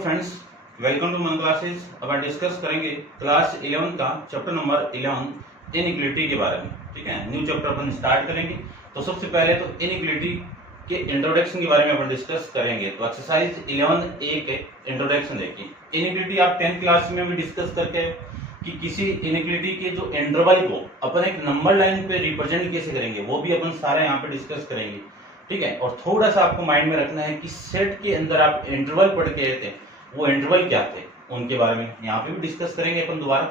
Friends, welcome to मन classes. अब हम डिस्कस करेंगे क्लास 11 का चैप्टर नंबर 11 इनइक्वालिटी के बारे में। ठीक है, न्यू चैप्टर अपन स्टार्ट करेंगे। तो सबसे पहले तो इनइक्वालिटी के इंट्रोडक्शन के बारे में अपन डिस्कस करेंगे। तो एक्सरसाइज 11A के इंट्रोडक्शन देखिए। इनइक्वालिटी आप 10th क्लास में भी डिस्कस करके कि किसी इनइक्वालिटी के जो इंटरवल को अपन एक नंबर लाइन पे रिप्रेजेंट कैसे करेंगे, वो भी अपन सारा यहाँ पे डिस्कस करेंगे। ठीक है, और थोड़ा सा आपको माइंड में रखना है कि सेट के अंदर आप इंटरवल पढ़ के आए थे, वो इंटरवल क्या थे, उनके बारे में यहाँ पे भी डिस्कस करेंगे अपन दोबारा।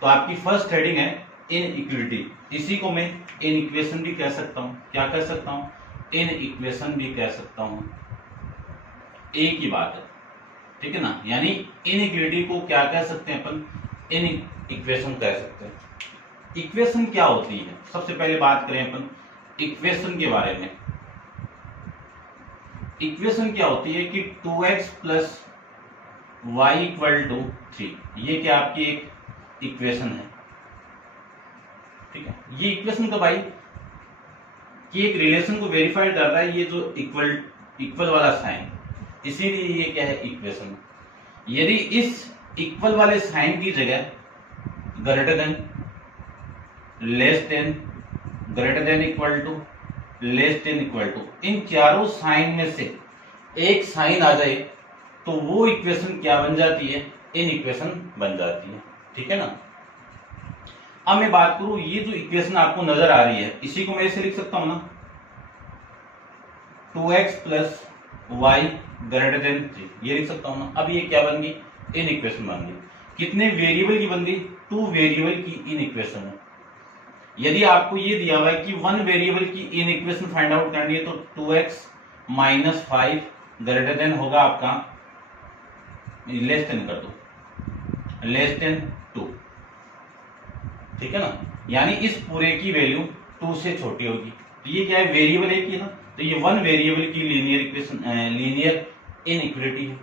तो आपकी फर्स्ट हेडिंग है इनइक्वालिटी। इसी को मैं इनइक्वेशन भी कह सकता हूँ। क्या कह सकता हूँ? इनइक्वेशन भी कह सकता हूँ। एक ही बात है, ठीक है ना। यानी इनइक्वालिटी को क्या कह सकते हैं अपन? इक्वेशन कह सकते हैं। इक्वेशन क्या होती है, सबसे पहले बात करें अपन इक्वेशन के बारे में। इक्वेशन क्या होती है कि 2x plus Y equal to 3, ये क्या आपकी एक इक्वेशन है। ठीक है, ये इक्वेशन कब आई कि एक रिलेशन को वेरीफाई कर रहा है ये जो इक्वल वाला साइन, इसीलिए ये क्या है इक्वेशन। यदि इस इक्वल वाले साइन की जगह greater than, less than, greater than equal to, less than equal to, इन चारों साइन में से एक साइन आ जाए तो वो इक्वेशन क्या बन जाती है? इनइक्वेशन बन जाती है। ठीक है ना। अब मैं बात करूं, ये जो इक्वेशन आपको नजर आ रही है, इसी को मैं ऐसे लिख सकता हूं ना, 2x plus Y greater than 3, ये लिख सकता हूं ना। अब ये क्या बन गई? इनइक्वेशन बन गई। कितने वेरिएबल की बन गई? 2 वेरिएबल की इनइक्वेशन है। यदि आपको ये दिया हुआ है कि 1 वेरिएबल की इनइक्वेशन फाइंड आउट करनी है, तो 2x माइनस 5 ग्रेटर देन होगा आपका, लेस देन कर दो, लेस देन 2। ठीक है ना। यानी इस पूरे की वैल्यू 2 से छोटी होगी। तो ये क्या है? वेरिएबल एक ही है ना। तो ये 1 वेरिएबल की लीनियर इक्वेशन, लीनियर इनइक्वालिटी है।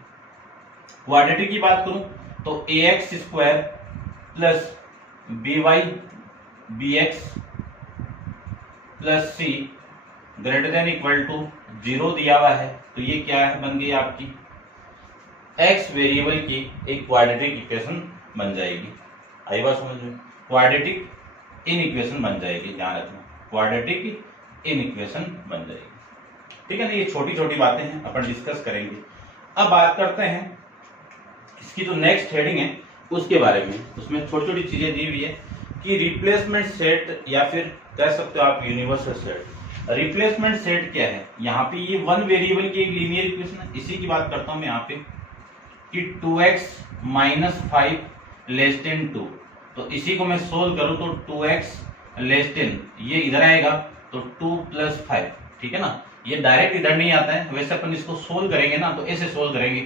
क्वाड्रेटिक की बात करूं तो ax square plus by bx plus c greater than equal to 0 दिया हुआ है। तो ये क्या है? बन गई आपकी x वेरिएबल की एक क्वाड्रेटिक इक्वेशन बन जाएगी। आई बात समझ में? क्वाड्रेटिक इनइक्वेशन बन जाएगी, ध्यान रखना, क्वाड्रेटिक इनइक्वेशन बन जाएगी। ठीक है ना। ये छोटी छोटी बातें हैं, अपन डिस्कस करेंगे। अब बात करते हैं इसकी जो नेक्स्ट हेडिंग है उसके बारे में। उसमें छोटी छोटी चीजें दी हुई है कि रिप्लेसमेंट सेट, या फिर कह सकते हो आप यूनिवर्सल सेट। रिप्लेसमेंट सेट क्या है? यहाँ पे ये 1 वेरिएबल की एक लीनियर इक्वेशन है, इसी की बात करता हूं मैं यहाँ पे कि 2x माइनस 5 लेस देन 2। तो इसी को मैं सोल्व करूं तो 2x लेस देन, ये इधर आएगा तो 2 प्लस 5। ठीक है ना। ये डायरेक्ट इधर नहीं आता है, वैसे अपन इसको सोल्व करेंगे ना, तो ऐसे सोल्व करेंगे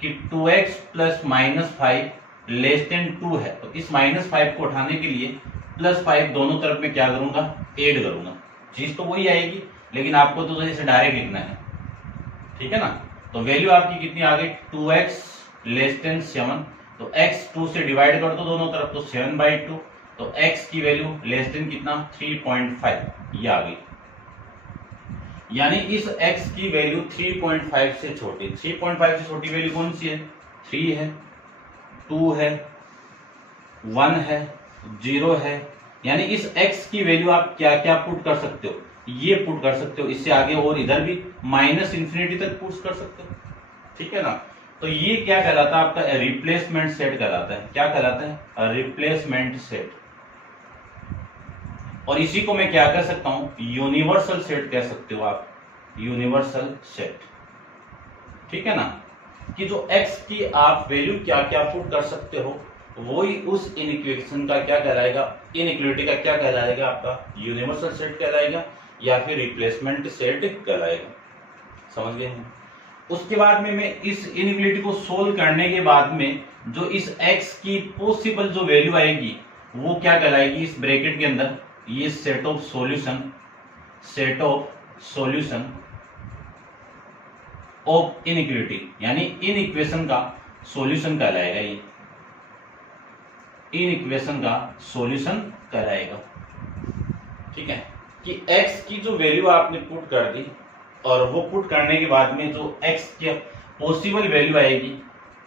कि 2x plus minus 5 less than 2 है। तो इस माइनस 5 को उठाने के लिए प्लस 5 दोनों तरफ में क्या करूंगा? ऐड करूंगा। चीज तो वही आएगी, लेकिन आपको तो इसे डायरेक्ट लिखना है। ठीक है ना। तो वैल्यू आपकी कितनी आ गई? 2x less than 7। तो x 2 से डिवाइड कर दो दोनों तरफ, तो 7/2। तो x की वैल्यू लेस देन कितना? 3.5, ये आ गई। यानी इस x की वैल्यू 3.5 से छोटी। 3.5 से छोटी वैल्यू कौन सी है? 3 है, 2 है, 1 है, 0 है। यानी इस x की वैल्यू आप क्या क्या पुट कर सकते हो? ये पुट कर सकते हो, इससे आगे और इधर भी माइनस इंफिनिटी तक पुट कर सकते हो। ठीक है ना। तो ये क्या कहलाता है? आपका रिप्लेसमेंट सेट कहलाता है। क्या कहलाता है? Replacement set. और इसी को मैं क्या कह सकता हूं? यूनिवर्सल सेट कह सकते हो आप, यूनिवर्सल सेट। ठीक है ना। कि जो x की आप वैल्यू क्या क्या पुट कर सकते हो, वही उस इनइक्वेशन का क्या कहलाएगा? इनइक्वालिटी का क्या कहलाएगा? आपका यूनिवर्सल सेट कहलाएगा, या फिर रिप्लेसमेंट सेट कहलाएगा। समझ गए हैं? उसके बाद में मैं इस इनइक्वालिटी को सोल्व करने के बाद में जो इस x की पॉसिबल जो वैल्यू आएगी वो क्या कहलाएगी? इस ब्रैकेट के अंदर ये set of solution, set of solution of inequality, यानी इन इक्वेशन का सॉल्यूशन कहलाएगा। ये इन इक्वेशन का सॉल्यूशन कहलाएगा। ठीक है, कि x की जो वैल्यू आपने पुट कर दी, और वो पुट करने के बाद में जो x की पॉसिबल वैल्यू आएगी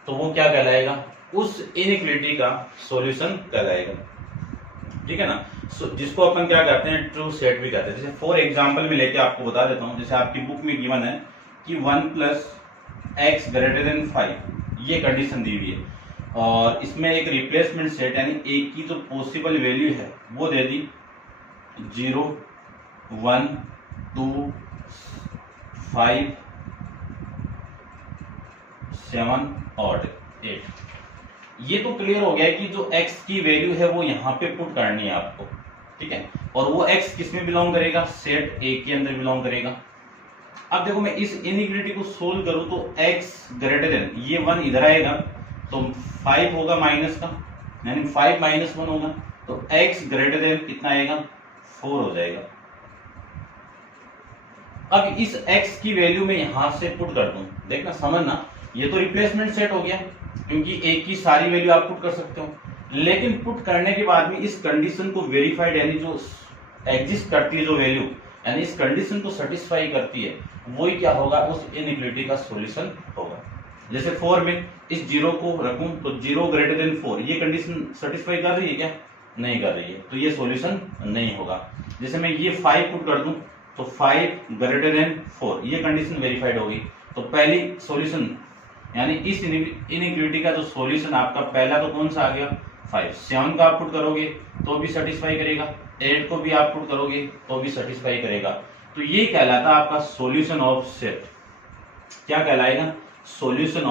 तो वो क्या कहलाएगा, उस इनइक्वालिटी का सॉल्यूशन कहलाएगा। ठीक है ना। जिसको अपन क्या कहते हैं, ट्रू सेट भी कहते हैं। जैसे फॉर एग्जांपल में लेके आपको बता देता हूं, जैसे आपकी बुक में गिवन है कि 1 + x > 5, ये कंडीशन दी हुई है और इसमें एक रिप्लेसमेंट सेट यानी a की जो पॉसिबल वैल्यू है वो दे दी 0, 1, 2, 5, 7 और 8। ये तो क्लियर हो गया है कि जो x की वैल्यू है वो यहाँ पे पुट करनी है आपको। ठीक है, और वो x किस में बिलोंग करेगा, सेट A के अंदर बिलोंग करेगा। अब देखो मैं इस इनइक्वालिटी को सोल्व करूं तो x ग्रेटर ये 1 इधर आएगा तो 5 होगा माइनस का, यानी 5 - 1 होगा तो x ग्रेटर कितना आएगा, 4 हो जाएगा। अब इस x की वैल्यू में यहां से पुट कर दूं, देखना समझना, ये तो रिप्लेसमेंट सेट हो गया क्योंकि a की सारी वैल्यू आप पुट कर सकते हो, लेकिन पुट करने के बाद में इस कंडीशन को वेरीफाइड यानी जो एग्जिस्ट करती है जो वैल्यू यानी इस कंडीशन को सेटिस्फाई करती है वही क्या होगा, उस इनइक्वालिटी का सॉल्यूशन होगा। जैसे 4 में इस 0 को रखूं तो 0 ग्रेटर 4, ये कंडीशन सेटिस्फाई कर रही है क्या, नहीं कर रही है, तो ये सॉल्यूशन नहीं होगा। जैसे मैं ये 5 पुट कर दूं तो 5 ग्रेटर 4, ये कंडीशन वेरीफाइड होगी। तो पहली सॉल्यूशन यानी इस इनइक्वालिटी का जो सॉल्यूशन आपका पहला तो कौन सा आ गया, 5। 7 का आप पुट करोगे तो भी सेटिस्फाई करेगा, 8 को भी आप पुट करोगे तो भी सेटिस्फाई करेगा। तो ये कहलाता है आपका सॉल्यूशन ऑफ सेट। क्या कहलाएगा, सॉल्यूशन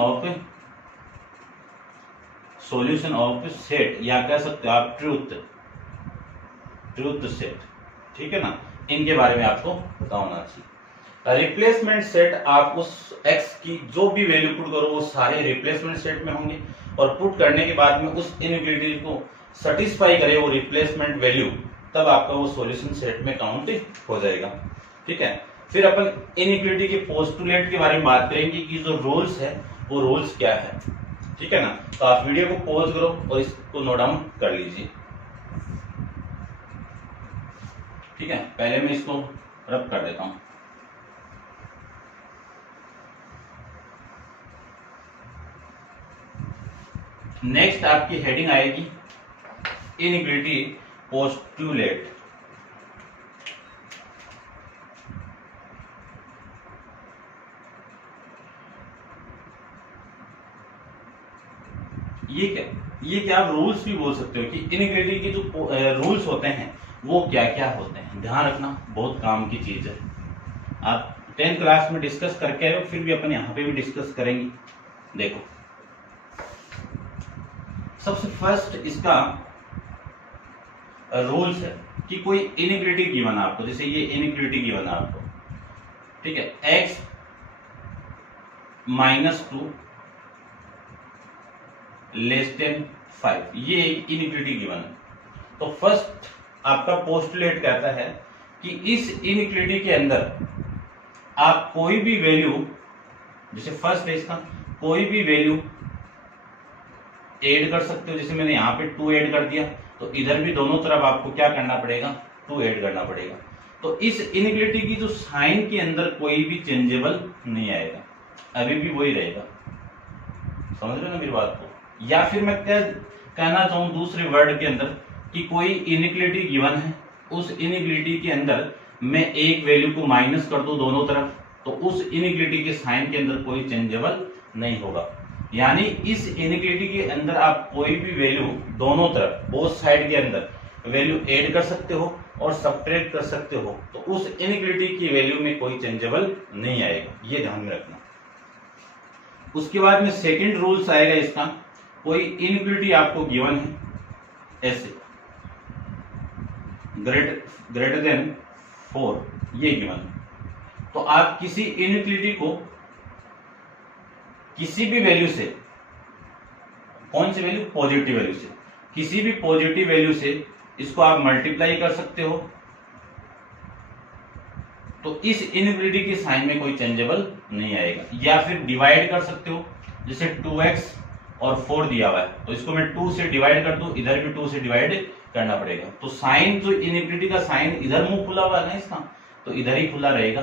ऑफ सेट, या कह सकते हो आप ट्रूथ सेट। ठीक है ना, इनके बारे में आपको पता होना चाहिए। रिप्लेसमेंट सेट, आप उस x की जो भी वैल्यू पुट करो वो सारे रिप्लेसमेंट सेट में होंगे और पुट करने के बाद में उस इनइक्वालिटी को सेटिस्फाई करे वो रिप्लेसमेंट वैल्यू, तब आपका वो सॉल्यूशन सेट में काउंट हो जाएगा। ठीक है, फिर अपन इनइक्वालिटी के पोस्टुलेट के बारे में बात करेंगे कि जो रूल्स है वो रूल्स क्या है। ठीक है ना, तो आप वीडियो को पॉज करो और इसको नोट डाउन कर लीजिए। ठीक है, पहले मैं इसको रब कर देता हूं। नेक्स्ट आपकी हेडिंग आएगी इनइक्वालिटी पोस्टुलेट। ये क्या आप रूल्स भी बोल सकते हो कि इनइक्वालिटी के जो रूल्स होते हैं वो क्या क्या होते हैं। ध्यान रखना, बहुत काम की चीज है। आप 10th क्लास में डिस्कस करके आए हो, फिर भी अपन यहाँ पे भी डिस्कस करेंगे। देखो सबसे फर्स्ट इसका रूल्स है कि कोई इनइक्वालिटी गिवन है आपको, जैसे ये इनइक्वालिटी गिवन है आपको। ठीक है, x - 2 < 5, ये एक इनइक्वालिटी गिवन है। तो फर्स्ट आपका पोस्टुलेट कहता है कि इस इनइक्वालिटी के अंदर आप कोई भी वैल्यू, जैसे फर्स्ट है इसका, कोई भी वैल्यू ऐड कर सकते हो। जैसे मैंने यहाँ पे 2 ऐड कर दिया तो इधर भी दोनों तरफ आपको क्या करना पड़ेगा, 2 ऐड करना पड़ेगा। तो इस इनइक्वालिटी की जो साइन के अंदर कोई भी चेंजेबल नहीं आएगा, अभी भी वही रहेगा। समझ रहे हो ना मेरी बात को। या फिर मैं कहना चाहूं दूसरे वर्ड के अंदर कि कोई इनइक्वालिटी गिवन है, उस इनइक्वालिटी के अंदर मैं एक वैल्यू को माइनस कर दूं दोनों तरफ, तो उस इनइक्वालिटी के साइन के अंदर कोई चेंजेबल नहीं होगा। यानी इस इनइक्वालिटी के अंदर आप कोई भी वैल्यू दोनों तरफ, बोथ साइड के अंदर वैल्यू ऐड कर सकते हो और सब्ट्रैक्ट कर सकते हो, तो उस इनइक्वालिटी की वैल्यू में कोई चेंजेबल नहीं आएगा, ये ध्यान में रखना। उसके बाद में सेकंड रूल्स आएगा इसका, कोई इनइक्वालिटी आपको गिवन है ऐसे ग्रेटर देन 4, ये गिवन, तो आप किसी इनइक्वालिटी को किसी भी वैल्यू से, कौन सी वैल्यू, पॉजिटिव वैल्यू से, किसी भी पॉजिटिव वैल्यू से इसको आप मल्टीप्लाई कर सकते हो, तो इस इनइक्वालिटी के साइन में कोई चेंजेबल नहीं आएगा। या फिर डिवाइड कर सकते हो, जैसे 2x और 4 दिया हुआ है तो इसको मैं 2 से डिवाइड कर दूं, इधर भी 2 से डिवाइड करना पड़ेगा, तो साइन जो इनइक्वालिटी का साइन इधर मुंह खुला हुआ है ना इसका, तो इधर ही खुला रहेगा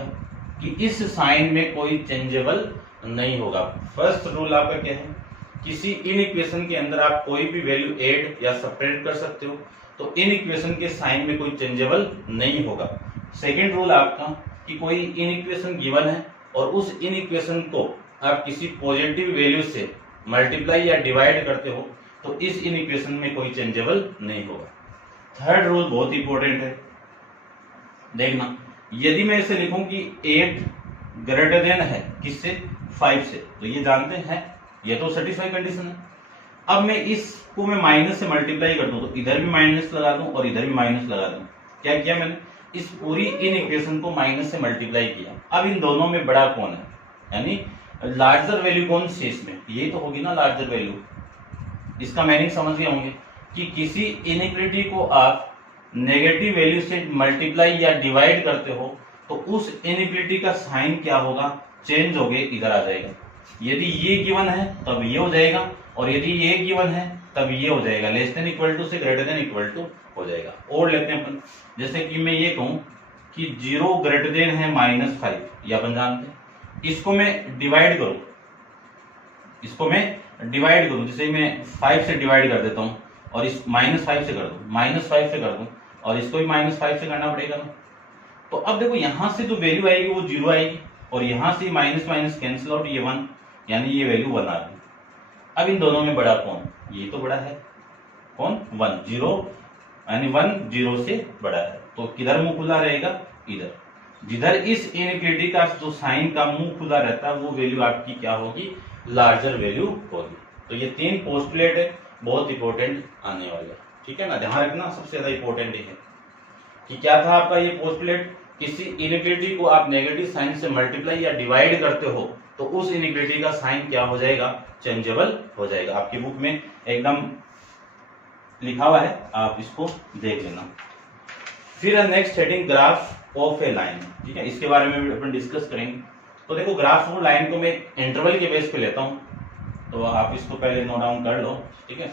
कि इस साइन में कोई चेंजेबल नहीं होगा। फर्स्ट रूल आपका क्या है किसी इन इक्वेशन के अंदर आप कोई भी वैल्यू ऐड या सब्ट्रैक्ट कर सकते हो, तो इन इक्वेशन के साइन में कोई चेंजेबल नहीं होगा। सेकेंड रूल आपका कि कोई इन इक्वेशन गिवन है और उस इन इक्वेशन को आप किसी पॉजिटिव वैल्यू से मल्टीप्लाई या डिवाइड करते हो तो इस इन इक्वेशन में कोई चेंजेबल नहीं होगा। थर्ड रूल बहुत इंपॉर्टेंट है, देखना, यदि मैं इसे लिखूं कि 8 ग्रेटर देन है किससे, 5 से, तो ये जानते हैं ये तो सेटिस्फाई कंडीशन है। अब मैं इसको मैं माइनस से मल्टीप्लाई कर दूं तो इधर भी माइनस लगा दूं और इधर भी माइनस लगा दूं। क्या किया मैंने, इस पूरी इन इक्वेशन को माइनस से मल्टीप्लाई किया। अब इन दोनों में बड़ा कौन है, यानी लार्जर वैल्यू कौन सी इसमें, यही तो होगी ना लार्जर वैल्यू। इसका मीनिंग समझ गए होंगे कि किसी इनइक्वालिटी को आप नेगेटिव वैल्यू से मल्टीप्लाई या डिवाइड करते हो तो उस इनइक्वालिटी का साइन क्या होगा, चेंज हो गए इधर आ जाएगा। यदि ये गिवन है तब ये हो जाएगा और यदि ये गिवन है तब ये हो जाएगा, लेस देन इक्वल टू से ग्रेटर देन इक्वल टू हो जाएगा। और लेते हैं अपन, जैसे कि मैं ये कहूं कि 0 ग्रेटर देन है -5, ये अपन जानते हैं। इसको मैं डिवाइड करूं, जैसे मैं 5 से डिवाइड कर देता हूं और इस -5 से कर दूं, और इसको भी -5 से करना पड़ेगा ना। तो अब देखो यहां से जो वैल्यू आएगी वो 0 आएगी और यहां से माइनस माइनस कैंसिल आउट, ये 1, यानी ये वैल्यू 1 आ गई। अब इन दोनों में बड़ा कौन, ये तो बड़ा है, कौन, 1, 0, यानी 1 0 से बड़ा है। तो किधर मुंह खुला रहेगा, इधर। जिधर इस इनइक्वालिटी का जो साइन का मुंह खुला रहता है वो वैल्यू आपकी क्या होगी, लार्जर वैल्यू होगी। तो ये 3 पोस्टुलेट है, बहुत इंपॉर्टेंट आने वाले, ठीक है ना, ध्यान रखना। सबसे ज्यादा इंपॉर्टेंट है कि क्या था आपका ये पोस्टुलेट, किसी इनइक्वालिटी को आप नेगेटिव साइन से मल्टीप्लाई या डिवाइड करते हो तो उस इनइक्वालिटी का साइन क्या हो जाएगा, चेंजेबल हो जाएगा। आपकी बुक में एकदम लिखा हुआ है, आप इसको देख लेना। फिर next heading graph of A line, ठीक है, इसके बारे में भी अपन डिस्कस करेंगे। तो देखो ग्राफ ऑफ लाइन को मैं इंटरवल के बेस पे लेता हूं, तो आप इसको पहले नोट डाउन कर लो, ठीक है।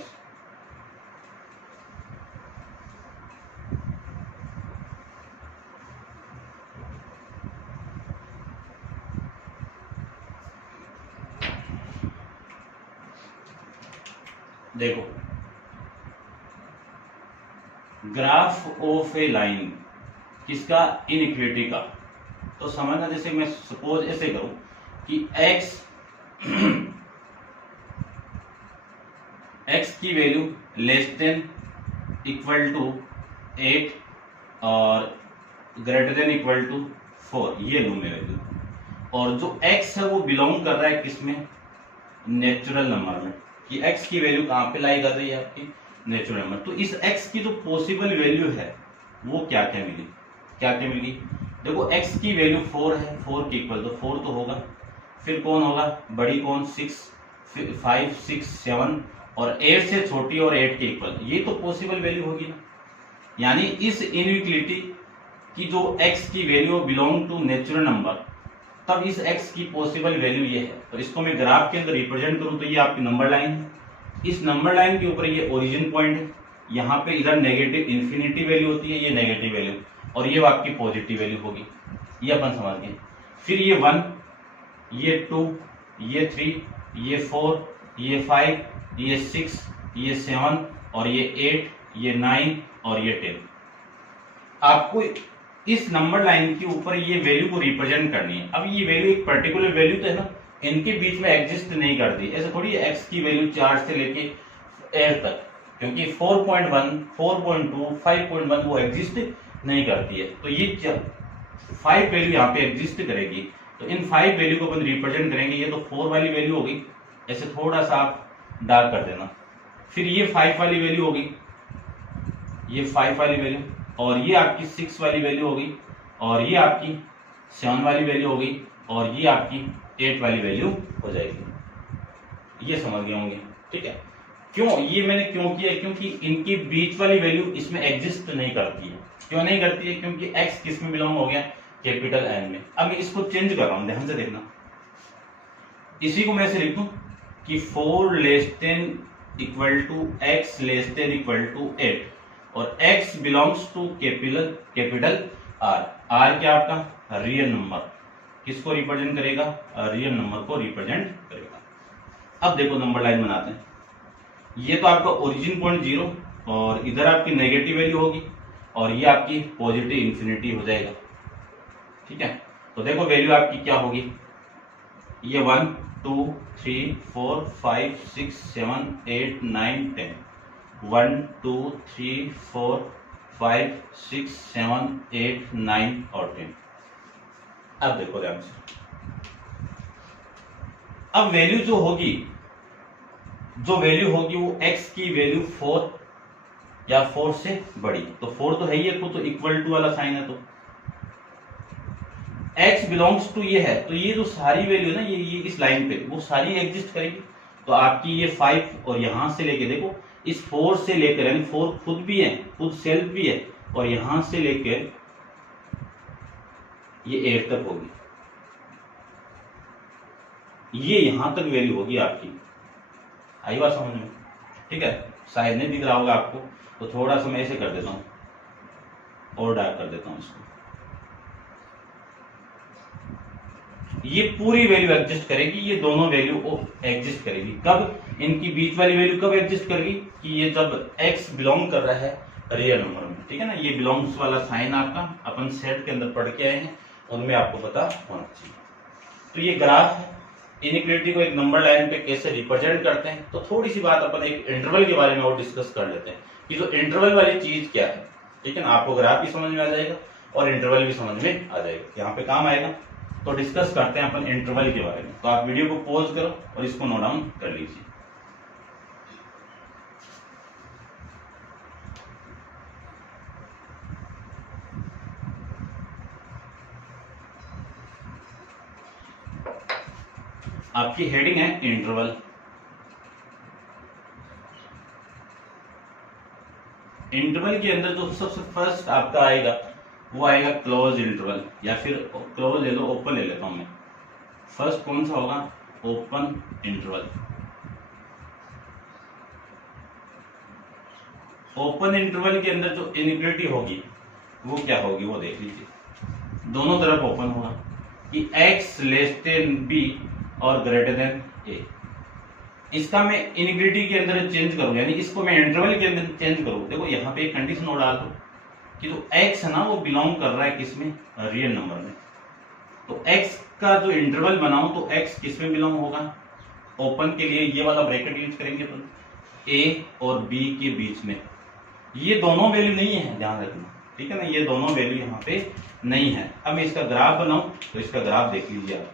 देखो ग्राफ ऑफ ए लाइन किसका, इनइक्वालिटी का। तो समझना, जैसे मैं सपोज ऐसे करूं कि x की value less than equal to 8 और ग्रेटर देन इक्वल टू 4, ये लूं मैं वैल्यू। और जो x है वो बिलोंग कर रहा है किसमें, नेचुरल नंबर में, कि x की वैल्यू कहां पे लाई कर रही है, आपकी नेचुरल नंबर। तो इस x की जो पॉसिबल वैल्यू है वो क्या क्या मिली, देखो x की वैल्यू 4 है, 4 के इक्वल, तो 4 तो होगा, फिर कौन होगा, बड़ी कौन, 6, 5, 6, 7 और 8 से छोटी और 8 के इक्वल, ये तो पॉसिबल वैल्यू होगी ना। यानी इस इनइक्वालिटी की जो x की value belong to natural number, तब इस x की पॉसिबल वैल्यू ये है। तो इसको मैं ग्राफ के अंदर रिप्रेजेंट करूं तो ये आपकी नंबर लाइन है, इस नंबर लाइन के ऊपर ये ओरिजिन पॉइंट है, यहाँ पे इधर नेगेटिव इन्फिनिटी वैल्यू होती है, ये नेगेटिव वैल्यू, और ये आपकी पॉजिटिव वैल्यू होगी, ये अपन समझ गए। फिर ये 1, ये 2, ये 3, ये 4, ये 5, ये 6, ये 7 और ये 8, ये 9 और ये 10। आपको इस नंबर लाइन के ऊपर ये वैल्यू को रिप्रेजेंट करनी है। अब ये वैल्यू एक पर्टिकुलर वैल्यू तो है ना, इनके बीच में एग्जिस्ट नहीं करती, ऐसे थोड़ी एक्स की वैल्यू 4 से लेके 8 तक, क्योंकि 4.1, 4.2, 5.1 वो एग्जिस्ट नहीं करती है। तो ये 5 वैल्यू यहाँ पे एग्जिस्ट करेगी, तो इन 5 वैल्यू को अपन रिप्रेजेंट करेंगे। ये तो 4 वाली वैल्यू होगी, ऐसे थोड़ा सा आप डार्क कर देना। फिर ये 5 वाली वैल्यू होगी, ये 5 वाली वैल्यू, और ये आपकी 6 वाली वैल्यू होगी, और ये आपकी 7 वाली वैल्यू होगी, और ये आपकी 8 वाली वैल्यू हो जाएगी। ये समझ गए होंगे, ठीक है। क्यों ये मैंने क्यों किया, क्योंकि इनकी बीच वाली वैल्यू इसमें एग्जिस्ट नहीं करती है। क्यों नहीं करती है, क्योंकि x किस में बिलोंग हो गया, कैपिटल N में। अब मैं इसको चेंज कर रहा हूं, ध्यान से देखना। इसी को मैं ऐसे लिख दूं कि 4 less than equal to x less than equal to 8 और x belongs to capital R। R क्या आपका रियल नंबर, किसको रिप्रेजेंट करेगा, रियल नंबर को रिप्रेजेंट करेगा। अब देखो नंबर लाइन बनाते हैं। ये तो आपका ओरिजिन पॉइंट 0 और इधर आपकी नेगेटिव वैल्यू होगी और ये आपकी पॉजिटिव इंफिनिटी हो जाएगा। ठीक है, तो देखो वैल्यू आपकी क्या होगी, ये 1 2 3 4 5 6 7 8 9 10, 1 2 3 4 5 6 7 8 9 और 10। अब देखो ध्यान से, अब वैल्यू जो होगी वो x की वैल्यू 4 या 4 से बड़ी, तो 4 तो है ही है, तो इक्वल टू वाला साइन है, तो x बिलोंग्स टू ये है, तो ये जो सारी वैल्यू है ना ये इस लाइन पे वो सारी एग्जिस्ट करेगी। तो आपकी ये 5 और यहां से लेके देखो इस 4 से लेकर, यानी 4 खुद भी है, खुद सेल्फ भी है, और यहां से लेकर ये 8 तक होगी, ये यहां तक वैल्यू होगी आपकी। आई बात समझ में? ठीक है, शायद नहीं दिख रहा होगा आपको, तो थोड़ा सा मैं ऐसे कर देता हूं और डार्क कर देता हूं इसको। ये पूरी वैल्यू एग्जिस्ट करेगी, ये दोनों वैल्यू एग्जिस्ट करेगी। कब? इनकी बीच वाली वैल्यू कब एग्जिस्ट करेगी कि ये जब x बिलोंग कर रहा है रियल नंबर में। ठीक है ना, ये बिलोंग्स वाला साइन आपका अपन सेट के अंदर पढ़ के आए हैं, उनमें आपको पता होना चाहिए। तो ये ग्राफ है, इनइक्वालिटी को एक नंबर लाइन पे कैसे रिप्रेजेंट करते हैं। तो थोड़ी सी बात अपन एक इंटरवल के बारे में और डिस्कस कर लेते हैं कि जो इंटरवल वाली चीज क्या है। ठीक है ना, आपको ग्राफ भी समझ में आ जाएगा और इंटरवल भी समझ में आ जाएगा, यहाँ पे काम आएगा। तो डिस्कस करते हैं अपन इंटरवल के बारे में। तो आप वीडियो को पॉज करो और इसको नोट डाउन कर लीजिए। आपकी हेडिंग है इंटरवल। इंटरवल के अंदर जो सबसे फर्स्ट आपका आएगा वो आएगा क्लोज इंटरवल, या फिर क्लोज ले लो, ओपन ले लेता हूं मैं। फर्स्ट कौन सा होगा? Open interval. ओपन इंटरवल के अंदर जो इनइक्वालिटी होगी वो क्या होगी, वो देख लीजिए। दोनों तरफ ओपन होगा कि x लेस देन b और ग्रेटर देन a। इसका मैं इनइक्वालिटी के अंदर चेंज करूं, यानी इसको मैं इंटरवल के अंदर चेंज करूं। देखो यहाँ पे एक कंडीशन और डाल दो कि जो x है ना वो बिलोंग कर रहा है किसमें? रियल नंबर में। तो x का जो इंटरवल बनाऊं तो x किसमें बिलोंग होगा? ओपन के लिए ये वाला ब्रैकेट यूज करेंगे अपन a और b के बीच में। ये दोनों वैल्यू नहीं है, ध्यान रखना। ठीक है ना, ये दोनों वैल्यू यहाँ पे नहीं है। अब मैं इसका ग्राफ बनाऊं तो इसका ग्राफ देख लीजिए आप।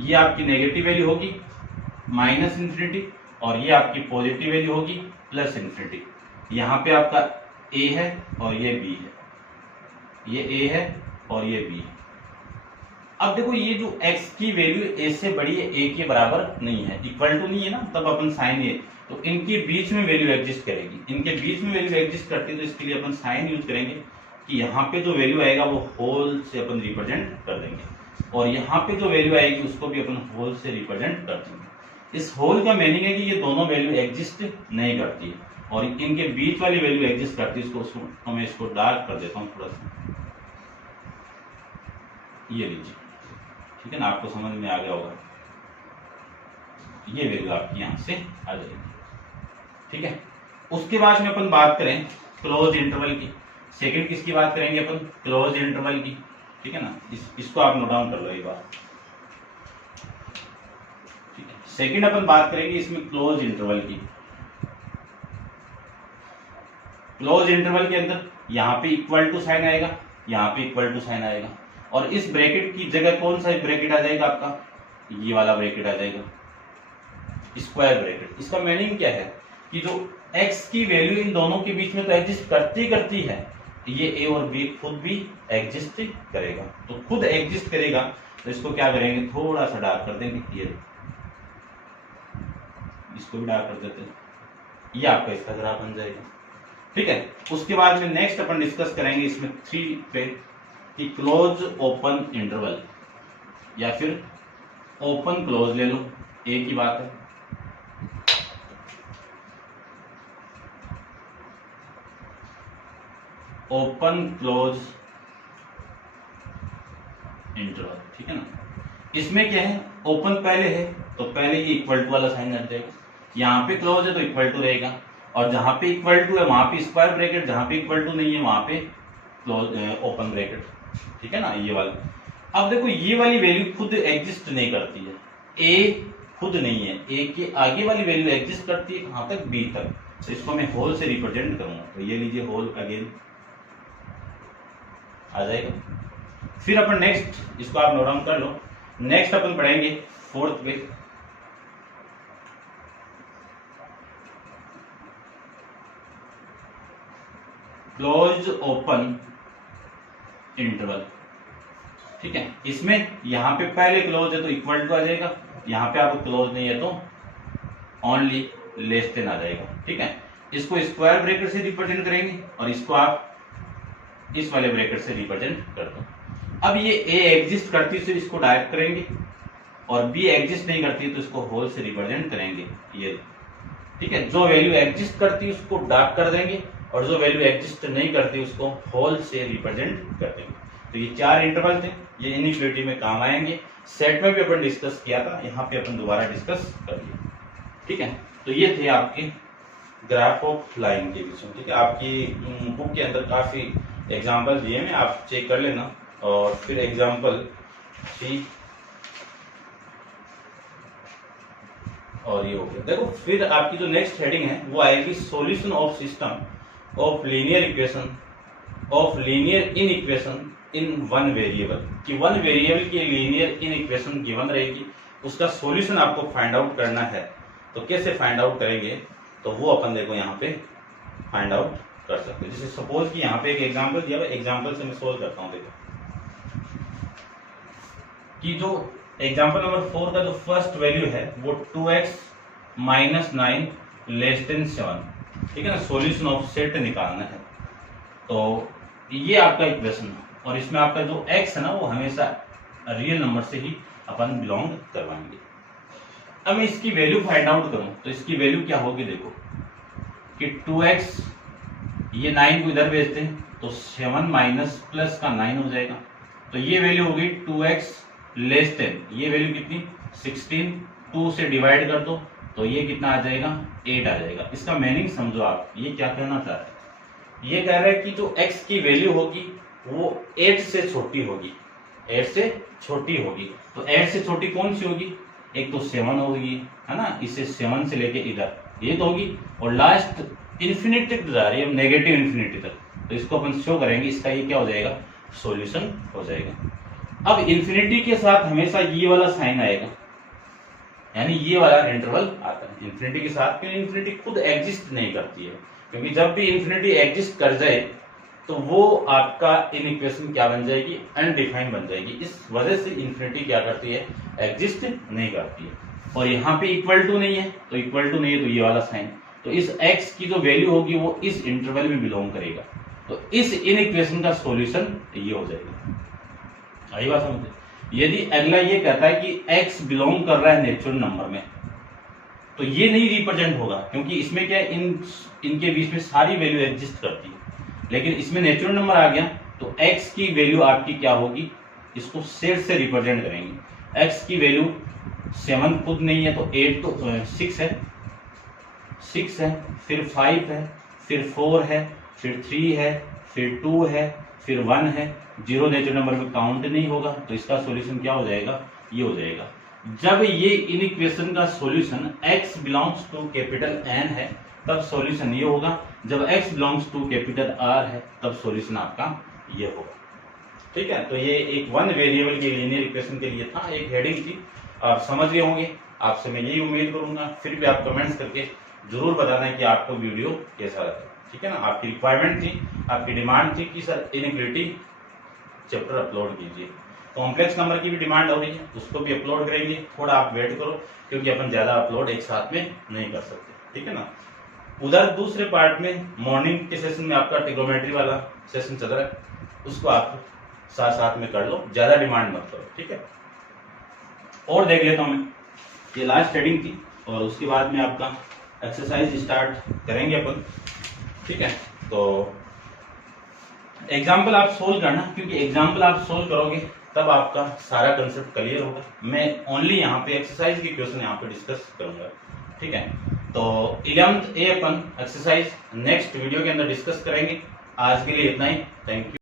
ये आपकी नेगेटिव वैल्यू होगी माइनस इन्फिनिटी, और ये आपकी पॉजिटिव वैल्यू होगी प्लस इन्फिनिटी। यहाँ पे आपका a है और ये b है, ये a है और ये b है। अब देखो ये जो x की वैल्यू a से बड़ी है, a के बराबर नहीं है, इक्वल टू नहीं है ना, तब अपन साइन ये, तो इनके बीच में वैल्यू एग्जिस्ट करेगी। इनके बीच में वैल्यू एग्जिस्ट करती है तो इसके लिए अपन साइन यूज करेंगे कि यहाँ पे जो वैल्यू आएगा वो होल से अपन रिप्रेजेंट कर देंगे, और यहाँ पे जो वैल्यू आएगी उसको भी अपन होल से रिप्रेजेंट कर देंगे। इस होल का मीनिंग है कि ये दोनों वैल्यू एग्जिस्ट नहीं करती है और इनके बीच वाली वैल्यू एग्जिस्ट करती है। इसको तो मैं इसको डार्क कर देता हूँ थोड़ा सा, ये लीजिए। ठीक है ना, आपको समझ में आ गया होगा। ये वैल्यू आपकी यहां से आ जाएगी। ठीक है, उसके बाद में अपन बात करें क्लोज इंटरवल की। सेकंड किसकी बात करेंगे अपन? क्लोज इंटरवल की। ठीक है ना, इसको आप नोट डाउन कर लो एक बार। ठीक है, सेकंड अपन बात करेंगे इसमें क्लोज इंटरवल की। क्लोज इंटरवल के अंदर यहाँ पे इक्वल टू साइन आएगा, यहाँ पे इक्वल टू साइन आएगा, और इस ब्रैकेट की जगह कौन सा ब्रैकेट आ जाएगा आपका? ये वाला ब्रैकेट आ जाएगा, स्क्वायर ब्रैकेट। इसका मीनिंग क्या है कि जो x की वैल्यू इन दोनों के बीच में तो एग्जिस्ट करती है, ये a और b खुद भी एग्जिस्ट करेगा। तो खुद एग्जिस्ट करेगा तो इसको क्या करेंगे, थोड़ा सा डार्क कर देंगे, ये इसको भी डार्क कर देते हैं, ये आपका इसका ग्राफ बन जाएगा। ठीक है, उसके बाद में नेक्स्ट अपन डिस्कस करेंगे इसमें 3 पे कि क्लोज ओपन इंटरवल या फिर ओपन क्लोज ले लो, एक ही बात है। ओपन क्लोज इंटरवल, ठीक है ना। इसमें क्या है, ओपन पहले है तो पहले ये इक्वल टू वाला साइन हट जाएगा, यहाँ पे क्लोज है तो इक्वल टू रहेगा, और जहां पे इक्वल टू है वहां पे स्क्वायर ब्रैकेट, जहां पे इक्वल टू नहीं है वहां पे क्लोज ओपन ब्रैकेट, ठीक है ना, ये वाला। अब देखो ये वाली वैल्यू खुद एग्जिस्ट नहीं करती है, ए खुद नहीं है, ए के आगे वाली वैल्यू एग्जिस्ट करती है कहां तक, बी तक, तो इसको मैं होल से रिप्रेजेंट करूंगा, तो ये लीजिए होल अगेन आ जाएगा। फिर अपन नेक्स्ट, इसको आप नोट डाउन कर लो, नेक्स्ट अपन पढ़ेंगे फोर्थ पे, क्लोज ओपन इंटरवल, ठीक है। इसमें यहां पे पहले क्लोज है तो इक्वल टू आ जाएगा, यहां पे आपको क्लोज नहीं है तो ओनली लेस देन आ जाएगा, ठीक है। इसको स्क्वायर ब्रैकेट से रिप्रेजेंट करेंगे और इसको आप इस वाले ब्रैकेट से रिप्रेजेंट कर दो। अब ये ए एग्जिस्ट करती है तो इसको डायरेक्ट करेंगे, और बी एग्जिस्ट नहीं करती है तो इसको होल से रिप्रेजेंट करेंगे, ये, ठीक है। जो वैल्यू एग्जिस्ट करती है उसको डार्क कर देंगे, और जो वैल्यू एग्जिस्ट नहीं करती उसको होल से रिप्रेजेंट कर देंगे। तो ये 4 इंटरवल थे, ये इनइक्वालिटी में काम आएंगे। सेट में भी अपन डिस्कस किया था, यहाँ पे अपन दोबारा डिस्कस कर लिया, ठीक है। तो ये थे आपके ग्राफ ऑफ लाइन के विषय, ठीक है। आपकी बुक के अंदर काफी एग्जाम्पल दिए हैं, आप चेक कर लेना। और फिर एग्जाम्पल 3 और ये हो गया। देखो फिर आपकी जो नेक्स्ट हेडिंग है वो आएगी solution of system of linear equation of linear in equation in one variable, कि वन वेरिएबल की लीनियर इन इक्वेशन गिवन रहेगी, उसका सॉल्यूशन आपको फाइंड आउट करना है। तो कैसे फाइंड आउट करेंगे, तो वो अपन देखो यहाँ पे फाइंड आउट कर सकते हैं। जैसे सपोज कि यहाँ पे एक एग्जांपल दिया हुआ, एग्जांपल से मैं सोल्व करता हूँ। देखो कि जो एग्जांपल नंबर 4 का जो फर्स्ट वैल्यू है वो 2x - 9 < 7, ठीक है ना। सॉल्यूशन ऑफ सेट निकालना है, तो ये आपका इक्वेशन है, और इसमें आपका जो x है ना वो हमेशा रियल नंबर से ही अपन बिलोंग करवाएंगे। अब मैं इसकी वैल्यू फाइंड आउट करूं तो इसकी वैल्यू क्या होगी, देखो कि 2x, ये 9 को इधर भेजते हैं तो 7 माइनस प्लस का 9 हो जाएगा, तो ये वैल्यू होगी 2x लेस देन, ये वैल्यू कितनी 16, 2 से डिवाइड कर दो तो ये कितना आ जाएगा 8 आ जाएगा। इसका मीनिंग समझो आप, ये क्या कहना चाह रहे हैं, ये कह रहे हैं कि जो x की वैल्यू होगी वो 8 से छोटी होगी, 8 से छोटी होगी। तो 8 से छोटी कौन सी होगी, एक तो 7 होगी, है ना, इसे 7 से लेके इधर ये तो होगी, और लास्ट इन्फिनिटी तक जा रही है, नेगेटिव इन्फिनिटी तक, तो इसको अपन शो करेंगे, इसका ये क्या हो जाएगा, सॉल्यूशन हो जाएगा। अब इन्फिनिटी के साथ हमेशा ये वाला साइन आएगा, यानी ये वाला इंटरवल आता है इन्फिनिटी के साथ, क्योंकि इन्फिनिटी खुद एग्जिस्ट नहीं करती है, क्योंकि जब भी इन्फिनिटी एग्जिस्ट कर जाए तो वो आपका इन इक्वेशन क्या बन जाएगी, अनडिफाइंड बन जाएगी। इस वजह से इन्फिनिटी क्या करती है, एग्जिस्ट नहीं करती है। और यहाँ पे इक्वल टू नहीं है, तो इक्वल टू नहीं है तो ये वाला साइन, तो इस x की जो वैल्यू होगी वो इस इंटरवल में बिलोंग करेगा, तो इस इन इक्वेशन का सॉल्यूशन ये हो जाएगा। आई बात समझे। यदि अगला ये कहता है कि x बिलोंग कर रहा है नेचुरल नंबर में, तो ये नहीं रिप्रेजेंट होगा, क्योंकि इसमें क्या है, इनके बीच में सारी वैल्यू एग्जिस्ट करती है, लेकिन इसमें नेचुरल नंबर आ गया तो x की वैल्यू आपकी क्या होगी, इसको सेट से रिप्रेजेंट करेंगे। x की वैल्यू 7 खुद नहीं है तो 8 तो 6 है, 6 है, फिर 5 है, फिर 4 है, फिर 3 है, फिर 2 है, फिर 1 है, 0 नेचुरल नंबर में काउंट नहीं होगा, तो इसका सॉल्यूशन क्या हो जाएगा, ये हो जाएगा। जब ये इन इक्वेशन का solution x belongs to capital N है तब सॉल्यूशन ये होगा, जब x belongs to capital R है तब सॉल्यूशन आपका ये होगा, ठीक है। तो ये एक वन वेरिएबल के लीनियर इक्वेशन के लिए था, एक हेडिंग थी, आप समझ गए होंगे, आपसे मैं यही उम्मीद करूंगा। फिर भी आप कमेंट्स करके जरूर बताना कि आपको वीडियो कैसा लगा, ठीक है ना। आपकी रिक्वायरमेंट थी, आपकी डिमांड थी कि सर इनइक्वालिटी चैप्टर अपलोड कीजिए। कॉम्प्लेक्स नंबर की भी डिमांड हो रही है, उसको भी अपलोड करेंगे, थोड़ा आप वेट करो, क्योंकि अपन ज्यादा अपलोड एक साथ में नहीं कर सकते, ठीक है ना। उधर दूसरे पार्ट में मॉर्निंग के सेशन में आपका ट्रिग्नोमेट्री वाला सेशन चल रहा है, उसको आप साथ साथ में कर लो, ज्यादा डिमांड मत करो, ठीक है। और देख लेता हूं मैं, ये लास्ट हेडिंग थी, और उसके बाद में आपका एक्सरसाइज स्टार्ट करेंगे अपन, ठीक है। तो एग्जाम्पल आप सोल्व करना, क्योंकि एग्जाम्पल आप सोल्व करोगे तब आपका सारा कंसेप्ट क्लियर होगा। मैं ओनली यहाँ पे एक्सरसाइज के क्वेश्चन यहाँ पे डिस्कस करूंगा, ठीक है। तो 11th ए अपन एक्सरसाइज नेक्स्ट वीडियो के अंदर डिस्कस करेंगे। आज के लिए इतना ही, थैंक यू।